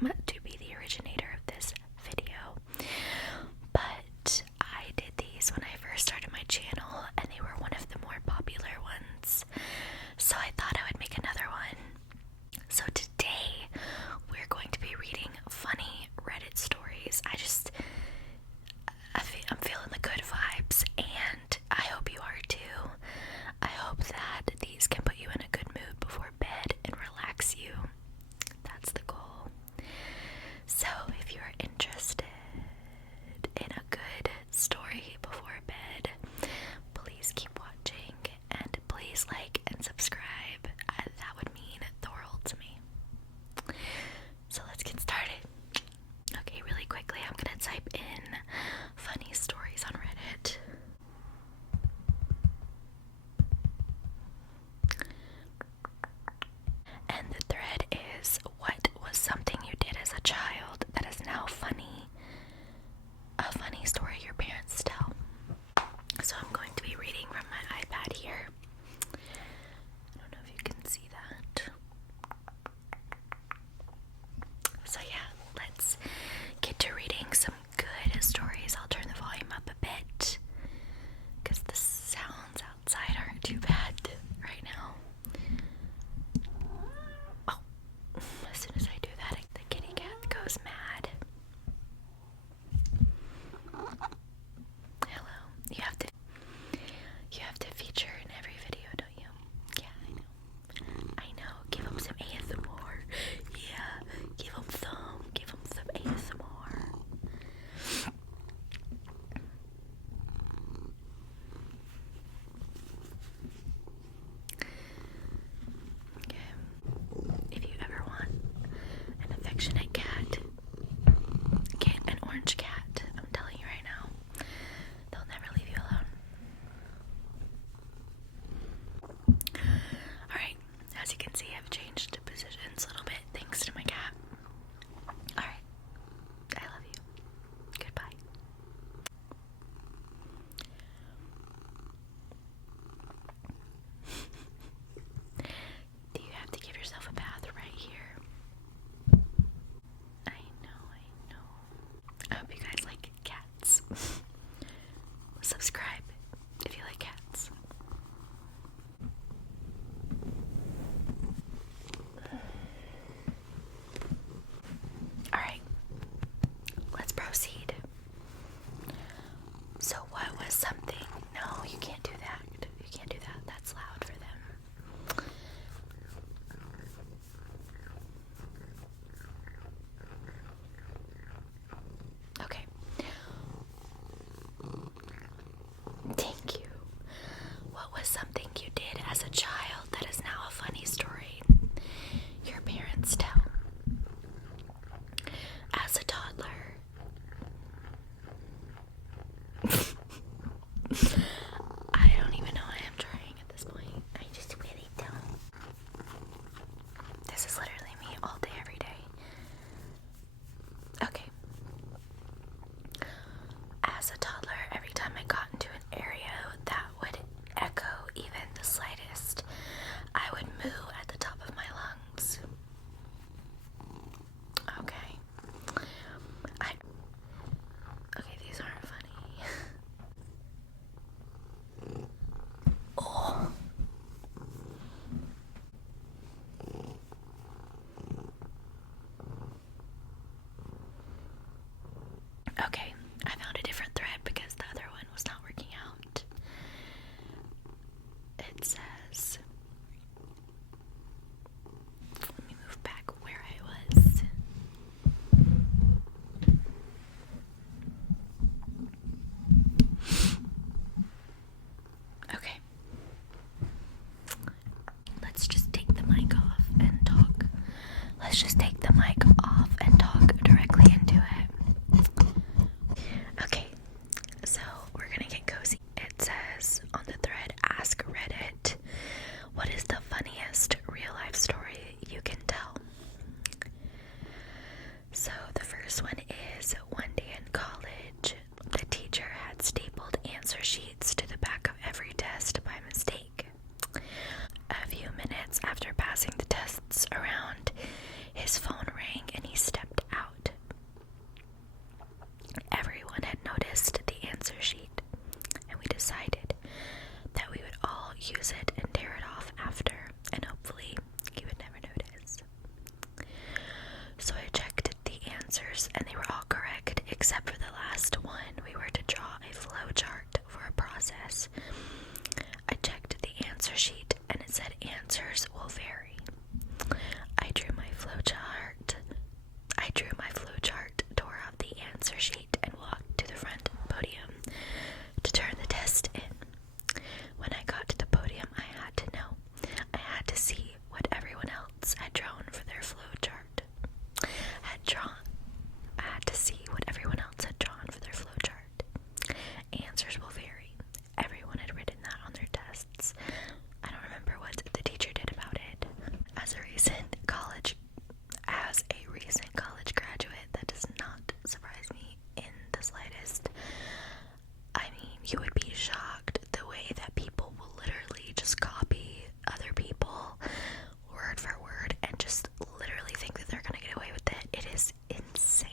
claim to be the originator of this video, but I did these when I first started my channel, and they were one of the more popular ones, so I thought I would make another one. So today, we're going to be reading funny Reddit stories. I'm feeling the good vibes, and I hope you are too. I hope that these can put you in a good mood before bed and relax you. That's the goal. So if you're interested in a good story before bed, please keep watching, and please like and subscribe. That would mean the world to me. So let's get started. Okay, really quickly, I'm gonna type in funny stories on Reddit. And the thread is, what was something you did as a child that is now funny? A funny story your parents tell. So I'm going to be reading from my iPad here. I don't know if you can see that. So yeah, let's get to reading some good stories. I'll turn the volume up a bit because the sounds outside aren't too bad right now. Oh, as soon as I do that, the kitty cat goes mad. Hello. You have to feature in every video, don't you? Yeah, I know. I know. Give them some ASMR. Yeah, give them some ASMR. Okay. If you ever want an affectionate cat, get an orange cat. I'm telling you right now, they'll never leave you alone. Alright, as you can see, I've changed positions a little bit thanks to my cat. Alright, I love you. Goodbye. Do you have to give yourself a bath right here? I know. I hope you guys like cats. Subscribe if you like cats. Alright, let's proceed. So what was something? No, you can't do that. You can't do that. That's loud for them. Okay. Thank you. What was something you did as a child that is now a funny story your parents tell? As a toddler. I don't even know why I'm trying at this point. I just really don't. This is literally me all day, every day. Okay. As a toddler, every time I got into an area that would echo even the slightest, I would moo at the top of my lungs. Okay. Okay, these aren't funny. Oh. Okay, I found a different thread because the other one was not working out. It says, let me move back where I was. Okay. Let's just take the mic off and talk. Let's just take the mic off and talk directly into it. Okay, so we're gonna get cozy. It says on the thread, ask Reddit, what is the funniest real life story you can tell? So the first one is, one day in college, the teacher had stapled answer sheets to the back of every test by mistake. A few minutes after passing the tests around, his phone rang and he stepped answers, and they were all correct except for the last one. We were to draw a flow chart for a process. I checked the answer sheet, and it said answers will vary. I drew my flow chart, tore out the answer sheet, and walked to the front podium to turn the test in. When I got to the podium, I had to know. I had to see what everyone else had drawn for their flow chart. I had to see what everyone else had drawn for their flow chart. Answers will vary. Everyone had written that on their tests. I don't remember what the teacher did about it. As a recent college graduate, that does not surprise me in the slightest. I mean, you would be shocked the way that people will literally just copy other people word for word and just literally think that they're gonna get away with it. It is insane.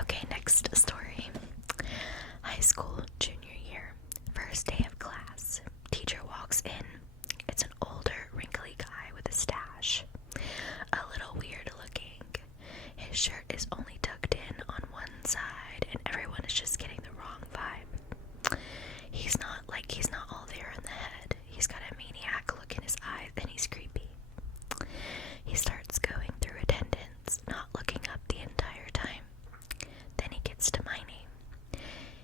Okay, next story. High school, junior year, first day of class. Teacher walks in. It's an older, wrinkly guy with a stash. A little weird looking. His shirt is only tucked in on one side, and everyone is just getting the wrong vibe. He's not all there in the head. He's got a maniac look in his eyes, and he's creepy. He starts going through attendance, not looking up the entire time. Then he gets to my name.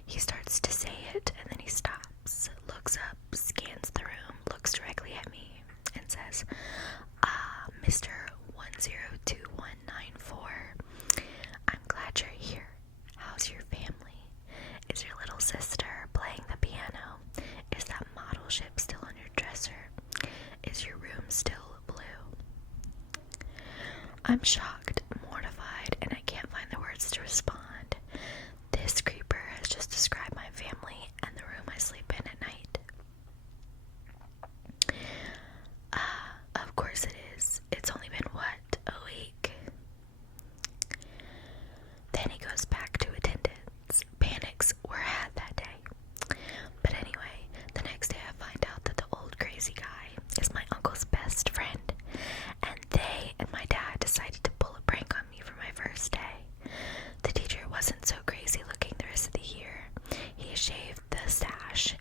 He starts to say it, and then he stops, looks up, scans the room, looks directly at me, and says, Mr. 102194, I'm glad you're here. How's your family? Is your little sister playing the piano? Is that model ship still on your dresser? Is your room still blue? I'm shocked, mortified, and I can't find the words to respond. This creeper has just described my family and the room I sleep in at night. Of course it is. It's only been, a week? Then he goes back to attendance. Panics were had that day. But anyway, the next day I find out that the old crazy guy is my uncle's best friend, and they and my dad decided to pull a prank on me for my first day. The teacher wasn't so crazy looking the rest of the year. He shaved the stash,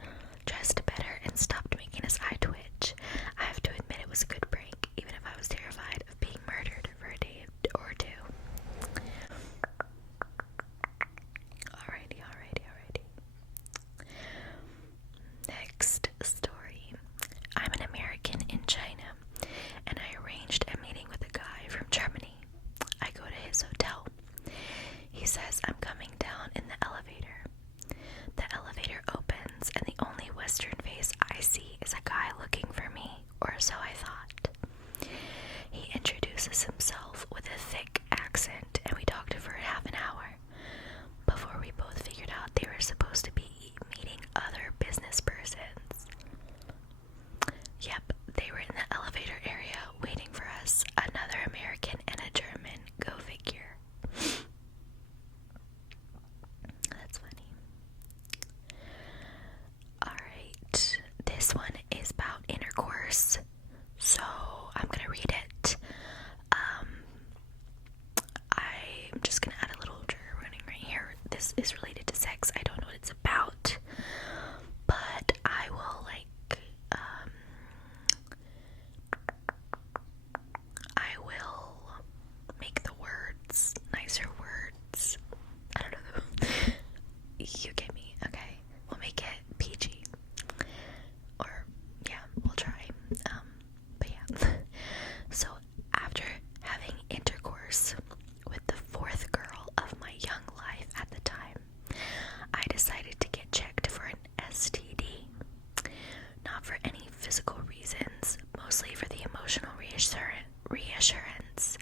dressed better, and stopped making his eye twitch. I have to admit it was a good prank, even if I was terrified of being murdered for a day or two. Alrighty. Next story. I'm an American in China, and I arranged a meeting with a guy from Germany. I go to his hotel. He says I'm coming down in the elevator. The elevator opens, and the only Western face I see is a guy looking for me, or so I thought. He introduces himself with a thick accent, and we talked for half an hour before we both figured out they were supposed to be meeting other business persons. Yep, they were in the elevator area waiting for us, another American and a German, go figure. That's funny. Alright, this one is about intercourse, so I'm gonna read it. I'm just gonna add a little trigger warning right here. This is related to sex. I don't know what it's about, but I will make the words nicer words. I don't know. You get me, okay? We'll make it PG. Or, yeah, we'll try. But yeah. So, after having intercourse with the fourth girl of my young life at the time, I decided to get checked for an STD. Not for any physical reasons, mostly for the emotional reassurance.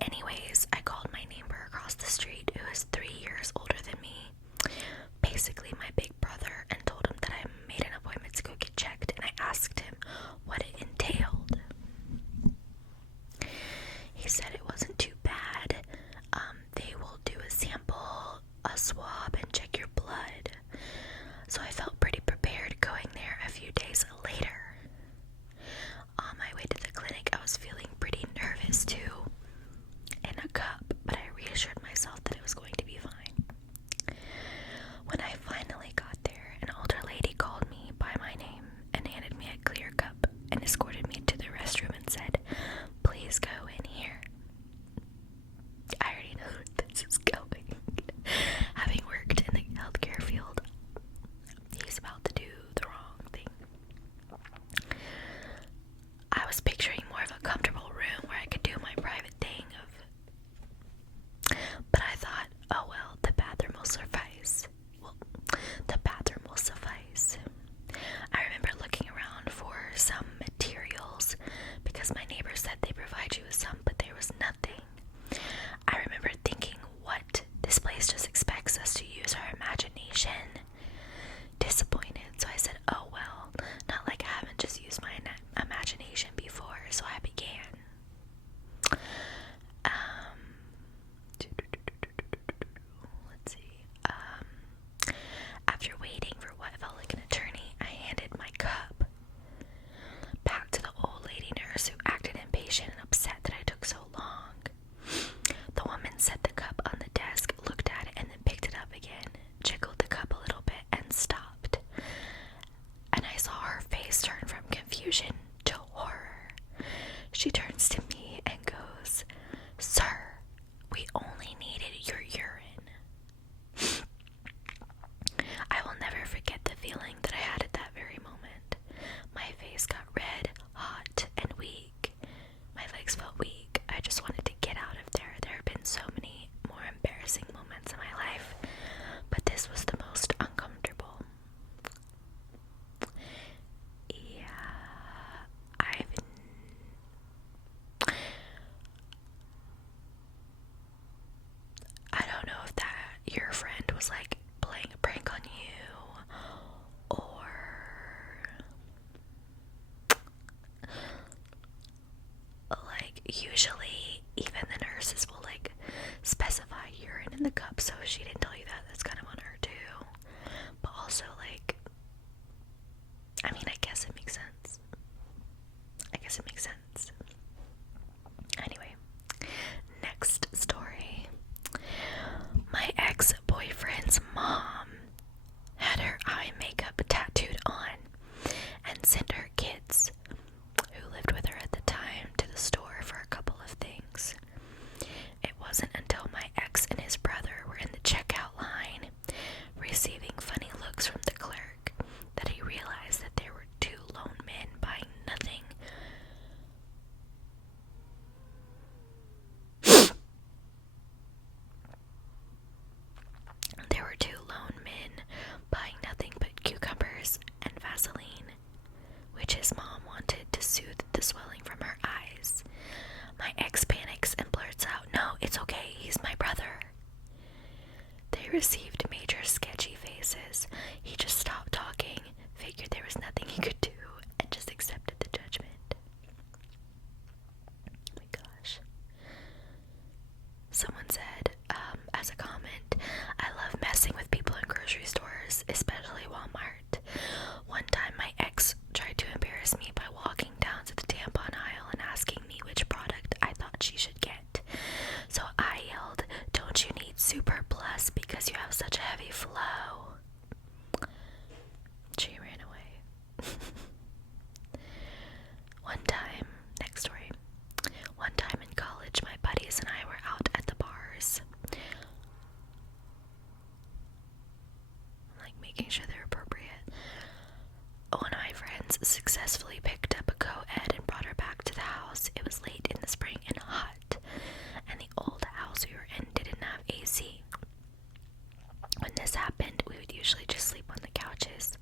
Anyways, I called my neighbor across the street, who is 3 years older than me, basically my big brother, and told him that I made an appointment to go get checked, and I asked him what it entailed. He said it wasn't too bad. They will do a sample, a swab, and check your blood. So I felt pretty prepared going there a few days later. On my way to the clinic, I was feeling pretty nervous too. It usually even the nurses will like specify urine in the cup, so if she didn't tell you that, that's kind of on her too. But also, like, I mean, I guess it makes sense. Anyway, next story. My ex-boyfriend's mom had her eye makeup tattooed on and sent her kids, who lived with her at the time, to the store for a couple of things. It wasn't until my ex and his brother were in the checkout line, receiving funny looks from the clerk, that he realized that there were two lone men buying nothing. There were two lone men buying nothing but cucumbers and Vaseline, which his mom wanted to soothe the swelling from her eyes. My ex panics and blurts out, "No, it's okay, he's my brother." They received major sketchy faces. He just stopped talking, figured there was nothing he could do, and just accepted the judgment. Oh my gosh. Someone said, as a comment, "I love messing with people in grocery stores, especially Walmart. One time my ex tried to embarrass me by walking down to the tampon aisle and asking me which product I thought she should get. So I yelled, 'Don't you need Super Plus because you have such a heavy flow?' She ran away." Next story. One time in college, my buddies and I were out at the bars. I'm like making sure they're appropriate. One of my friends successfully picked up a co-ed and brought her back to the house. It was late in the spring and hot, and the old house we were in didn't have AC. When this happened, we would usually just sleep on the couches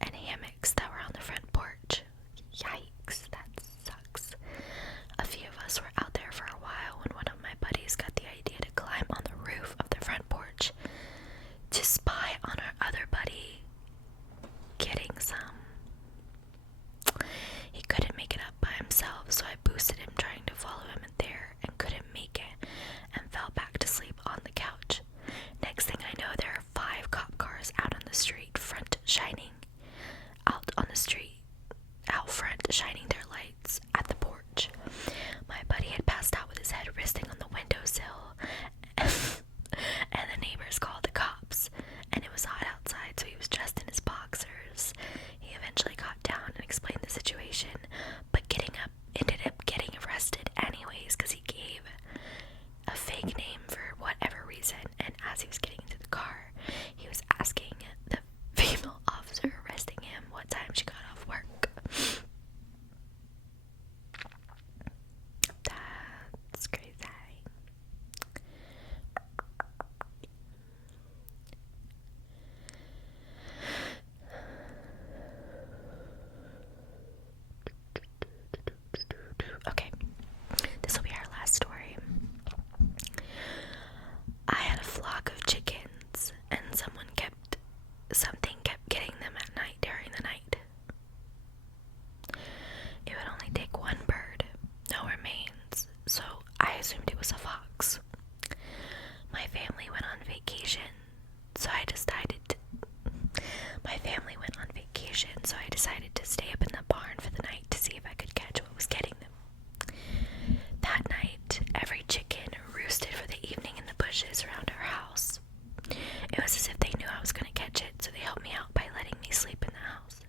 and hammocks that were on the front porch. Yikes, that sucks. A few of us were out there for a while when one of my buddies got the idea to climb on the roof of the front porch to spy on our other buddy getting some. He couldn't make it up by himself, so I boosted him trying to follow him in there and couldn't make it and fell back to sleep on the couch. Next thing I know, there are 5 cop cars out on the street front out front shining their lights at the porch. My buddy had passed out with his head resting on the windowsill, and the neighbors called the cops, and it was hot outside, so he was dressed in his boxers. He eventually got down and explained the situation, but ended up getting arrested anyways because he gave a fake name for whatever reason, and as he was getting into the car, he was asking the female officer arresting him what time she got off work. That's crazy. Okay, this will be our last story. I had a flock of chickens, and something kept getting them at night during the night. It would only take one bird, no remains, so I assumed it was a fox. My family went on vacation, so I decided to stay up in the barn for the night to see if I could catch what was getting them. That night, every chicken roosted for the evening in the bushes around our house. It was as if they knew I was going to catch it, so they helped me out by letting me sleep in the house.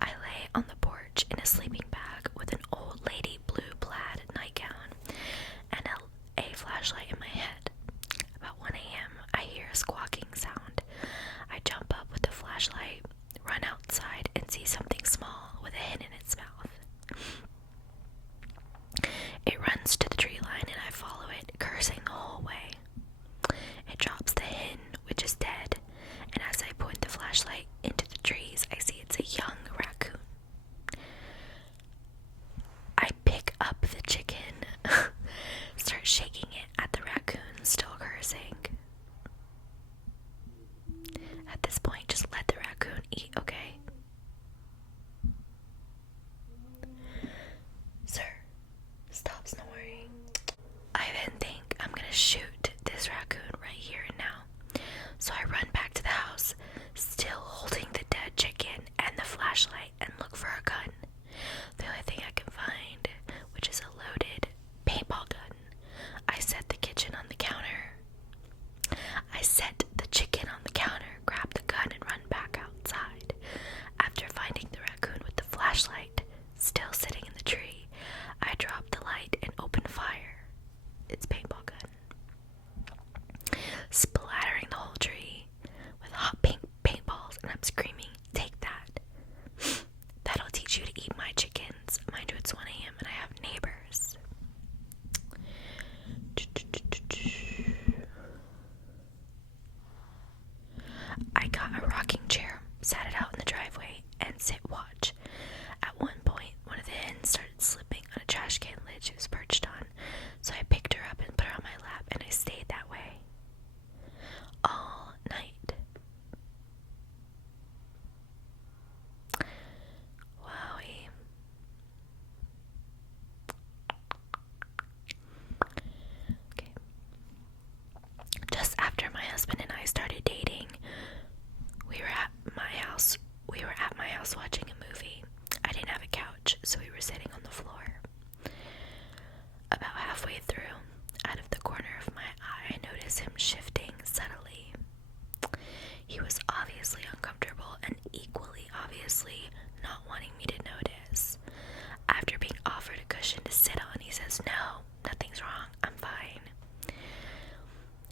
I lay on the porch in a sleeping bag with an old lady blue plaid nightgown and a flashlight in my head. About 1 a.m., I hear a squawking sound. I jump up with the flashlight, run outside, and see something small with a hen in its mouth. It runs to the tree line and I follow it, cursing the whole way. It drops the hen, which is dead, and as I point the flashlight into the trees, I see it's a young raccoon. I pick up the chicken, start shaking it at the raccoon, still cursing. At this point, just let the raccoon eat, okay? shoot this raccoon right here and now. So I run back to the house, still holding the dead chicken and the flashlight, and look for a gun. The only thing I can find, which is a loaded paintball gun. I set the kitchen on the counter. I set the chicken on the counter, grab the gun, and run back outside. After finding the raccoon with the flashlight still sitting in the tree, I drop the light and open fire. It's paintball gun, splattering the whole tree with hot pink paintballs, and I'm screaming, "Take that! That'll teach you to eat my chickens." Mind you, it's 1 a.m. and I have neighbors. I got a rocking chair, sat it out in the driveway, and sit watch. At one point, one of the hens started slipping on a trash can lid she was perched on, so I picked her up and put her on my lap, and I stayed that way all night. Wowie. Okay. Just after my husband and I started dating, we were at my house watching a movie. I didn't have a couch, so we were sitting on the floor. About halfway through, out of the corner of my eye, I noticed him shifting subtly. He was obviously uncomfortable and equally obviously not wanting me to notice. After being offered a cushion to sit on, he says, "No, nothing's wrong, I'm fine."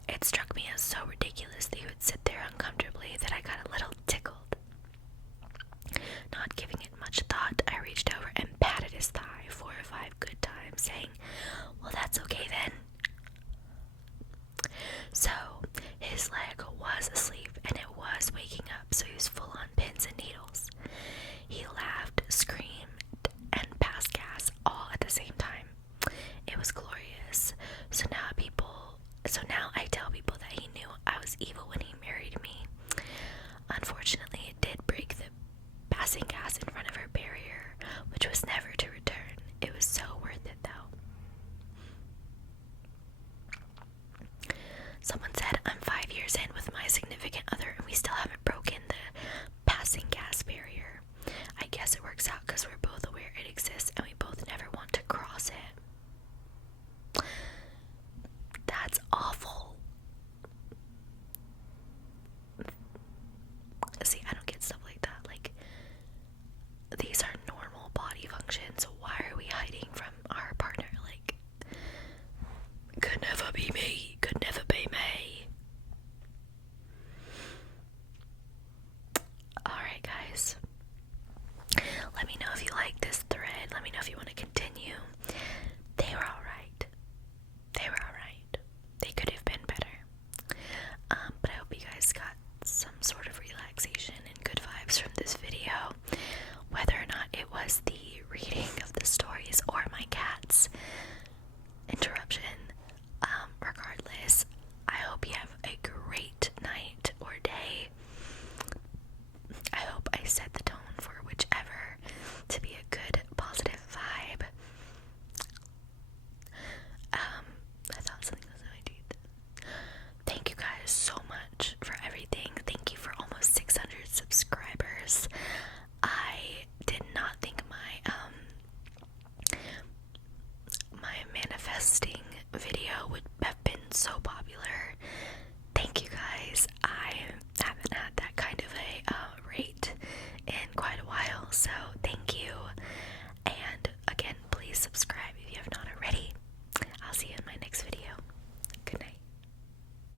It struck me as so ridiculous that he would sit there uncomfortably that I got a little tickled. Not giving it much thought, I reached over and patted his thigh 4 or 5 good times, saying, "Well, that's okay then." So, his leg was asleep and it was waking up, so he was full on pins and needles. He laughed, screamed, and passed gas all at the same time. It was glorious. So now I tell people that he knew I was evil when he married me. Unfortunately, it did break the passing gas in front of her barrier, which was never to return. It was so worth it, though. Someone said I'm 5 years in with my significant other and we still haven't broken the passing gas barrier. I guess it works out because we're both aware it exists and we both never want to cross it. That's awful. See, I don't get stuff like that. Like, these are normal body functions. Why are we hiding from our partner? Like, could never be me. Could never be me. Alright, guys. Let me know if you like this thread. Let me know if you want to continue. They were alright. They were alright. They could have been better. But I hope you guys got some sort of relaxation and good vibes from this video. Whether or not it was the reading of the stories or my cat's interruption. Regardless, I hope you have a great night or day. I hope I set the tone for whichever to be a good, positive vibe. I thought something was in my teeth. Thank you guys so much for everything. Thank you for almost 600 subscribers. I did not think my manifesting video would have been so popular.